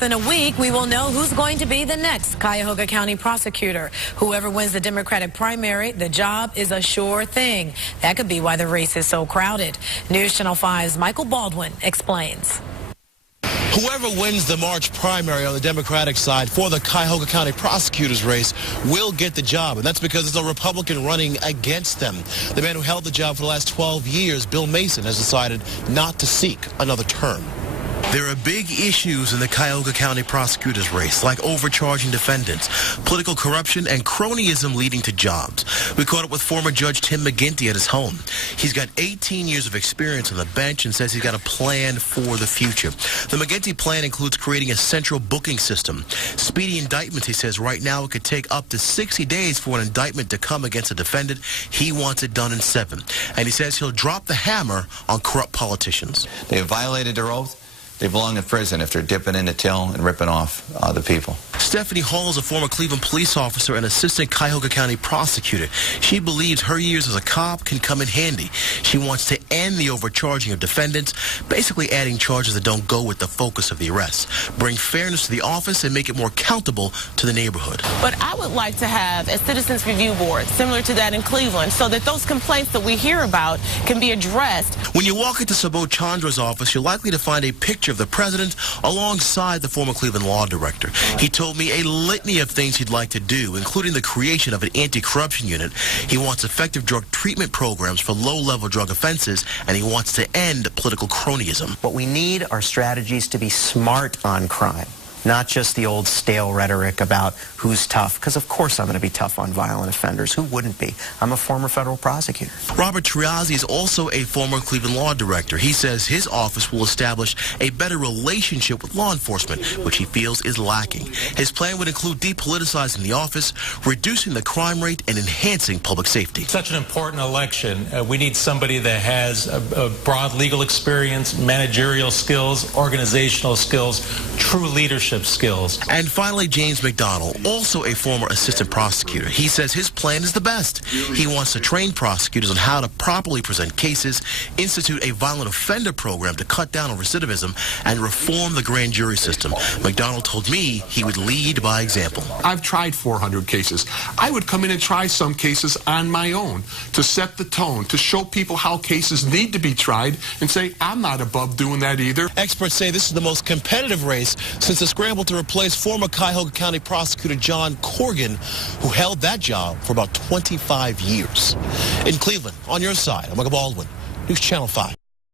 In a week, we will know who's going to be the next Cuyahoga County prosecutor. Whoever wins the Democratic primary, the job is a sure thing. That could be why the race is so crowded. News Channel 5's Michael Baldwin explains. Whoever wins the March primary on the Democratic side for the Cuyahoga County prosecutor's race will get the job, and that's because there's a Republican running against them. The man who held the job for the last 12 years, Bill Mason, has decided not to seek another term. There are big issues in the Cuyahoga County prosecutor's race, like overcharging defendants, political corruption, and cronyism leading to jobs. We caught up with former Judge Tim McGinty at his home. He's got 18 years of experience on the bench and says he's got a plan for the future. The McGinty plan includes creating a central booking system. Speedy indictments, he says right now it could take up to 60 days for an indictment to come against a defendant. He wants it done in 7. And he says he'll drop the hammer on corrupt politicians. They have violated their oath. They belong in prison if they're dipping in the till and ripping off the people. Stephanie Hall is a former Cleveland police officer and assistant Cuyahoga County prosecutor. She believes her years as a cop can come in handy. She wants to end the overcharging of defendants, basically adding charges that don't go with the focus of the arrest, bring fairness to the office, and make it more accountable to the neighborhood. But I would like to have a citizens review board similar to that in Cleveland so that those complaints that we hear about can be addressed. When you walk into Subodh Chandra's office, you're likely to find a picture of the president alongside the former Cleveland law director. He told me a litany of things he'd like to do, including the creation of an anti-corruption unit. He wants effective drug treatment programs for low-level drug offenses, and he wants to end political cronyism. What we need are strategies to be smart on crime, not just the old stale rhetoric about who's tough, because of course I'm going to be tough on violent offenders. Who wouldn't be? I'm a former federal prosecutor. Robert Triazzi is also a former Cleveland law director. He says his office will establish a better relationship with law enforcement, which he feels is lacking. His plan would include depoliticizing the office, reducing the crime rate, and enhancing public safety. Such an important election. We need somebody that has a broad legal experience, managerial skills, organizational skills, true leadership skills. And finally, James McDonald, also a former assistant prosecutor. He says his plan is the best. He wants to train prosecutors on how to properly present cases, institute a violent offender program to cut down on recidivism, and reform the grand jury system. McDonald told me he would lead by example. I've tried 400 cases. I would come in and try some cases on my own to set the tone, to show people how cases need to be tried, and say, I'm not above doing that either. Experts say this is the most competitive race since the scramble to replace former Cuyahoga County prosecutor John Corrigan, who held that job for about 25 years. In Cleveland, on your side, I'm Michael Baldwin, News Channel 5.